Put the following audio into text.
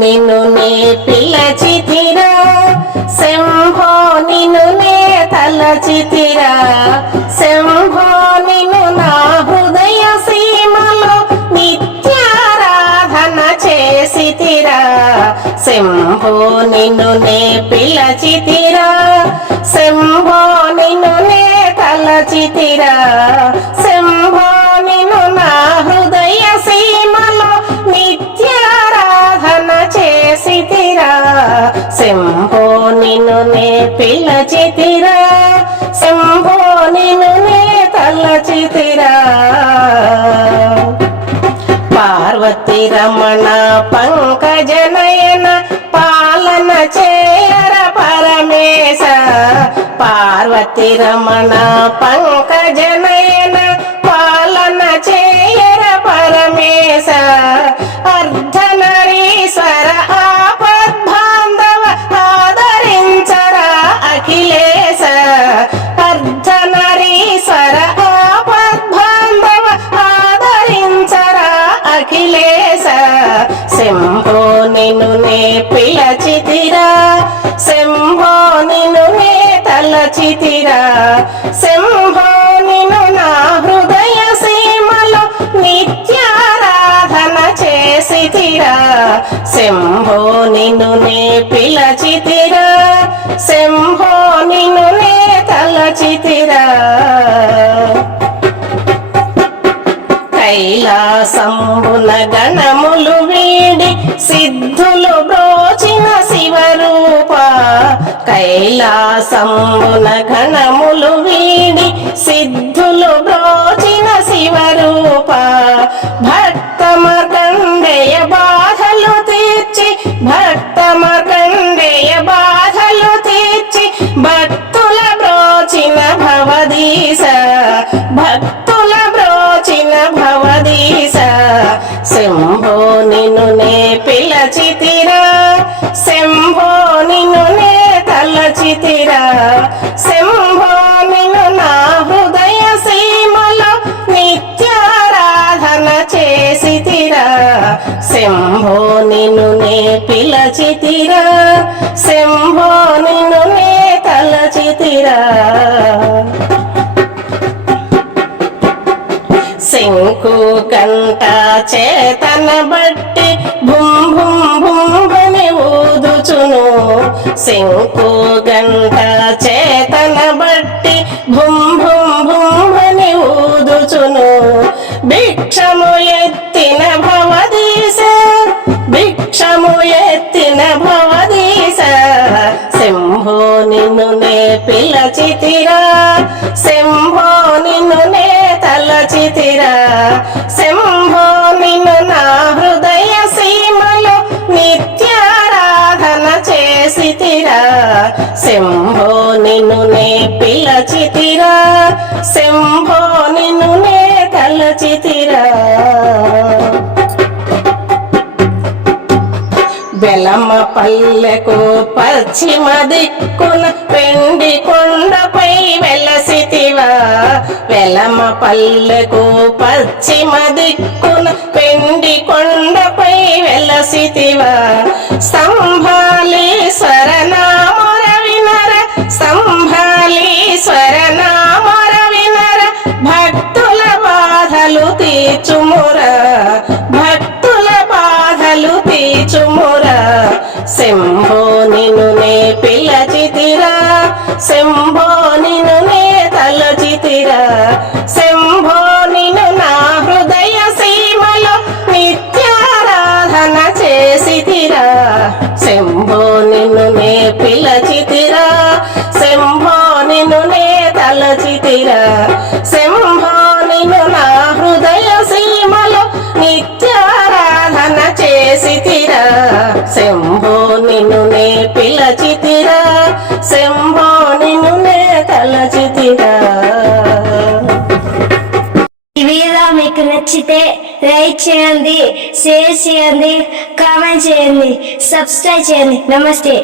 నిన్ను నే పిలచితిరా, శంభో నిన్ను నే తలచితిరా, శంభో నిన్ను నా హృదయ సీమలో నిత్యారాధన చేసితిరా, శంభో నిన్ను నే పిలచితిరా, శంభో నిన్ను నే తలచితిరా, శంభో నిన్ను నా హృదయ సీమలో నిత్యారాధన చేసితిరా, శంభో నిన్ను నే పిలచితిరా, శంభో నిన్ను నే తలచితిరా. పార్వతి రమణ పంకజనయన పాలన చేయర పరమేశ, పార్వతి రమణ పంకజనయన పాలన చేయర పరమేశ, అర్ధనరీశ్వర ఆపద్బాంధవ ఆదరించరా అఖిలేశ, అర్ధనరీశ్వర ఆపద్బాంధవ ఆదరించరా అఖిలేశ, శంభో నిన్ను నే పిలచితిరా, శంభో నిన్ను నే తలచితిరా, శంభో నిన్ను నా హృదయ సీమలో నిత్యారాధన చేసితిరా, శంభో నిన్ను నే పిలచితిరా, శంభో నిన్ను నే తలచితిరా. కైలాసంబున గణములు వీడి సిద్ధులు బ్రోచిన శివరూప, కైలాసంబున గణములు వీడి సిద్ధులు బ్రోచిన శివరూప, భక్త మార్కండేయ బాధలు తీర్చి, భక్త మార్కండేయ బాధలు తీర్చి, భక్తుల బ్రోచిన భవదీశ, భక్తుల బ్రోచిన భవదీశ, శంభో నిన్ను నే పిలచితిరా, శంభో నిన్ను నే తలచితిరా, శంభో నిన్ను నా హృదయ సీమలో నిత్యారాధన చేసితిరా, శంభో నిన్ను నే పిలచితిరా, శంభో నిన్ను నే తలచితిరా. శంకు గంట చేతన బట్టి భుం భుం భుంభని ఊదుచును, శంకు గంట చేతన బట్టి భుం భుం భుంభని ఊదుచును, భిక్షము ఎత్తిన భవదీశ, భిక్షము ఎత్తిన భవదీశ, శంభో నిన్ను నే పిలచితిరా, శంభో నిన్ను నే తలచితిరా, శంభో నిన్ను నా హృదయ సీమలో నిత్యారాధన చేసితిరా, శంభో నిన్ను నే పిలచితిరా, శంభో నిన్ను నే తలచితిరా. వెలమ పల్లెకు పశ్చిమ దిక్కున వెండి కొండపై వెలసితివా, వెలమ పల్లెకు పశ్చిమ దిక్కున వెండి కొండపై వెలసితివా, స్తంభాలీశ్వర నామర వినర, స్తంభాలీశ్వర నామర వినర, భక్తుల బాధలు తీర్చుమురా, భక్తుల బాధలు తీర్చుమురా, శంభో నిన్ను నే పిలచితిరా, శంభో నిన్ను నే తలచితిరా, శంభో నిన్ను నా హృదయ సీమలో నిత్యారాధన చేసితిరా, శంభో నిన్ను నే పిలచితిరా, శంభో నిన్ను నే తలచితిరా, శంభో నిన్ను నా హృదయ సీమలో నిత్యారాధన చేసితిరా, శంభో నిన్ను నే పిలచితిరా, శంభో నిన్ను నే తలచితిరా. ఈ వీడియో మీకు నచ్చితే లైక్ చేయండి, షేర్ చేయండి, కామెంట్ చేయండి, సబ్స్క్రైబ్ చేయండి. నమస్తే.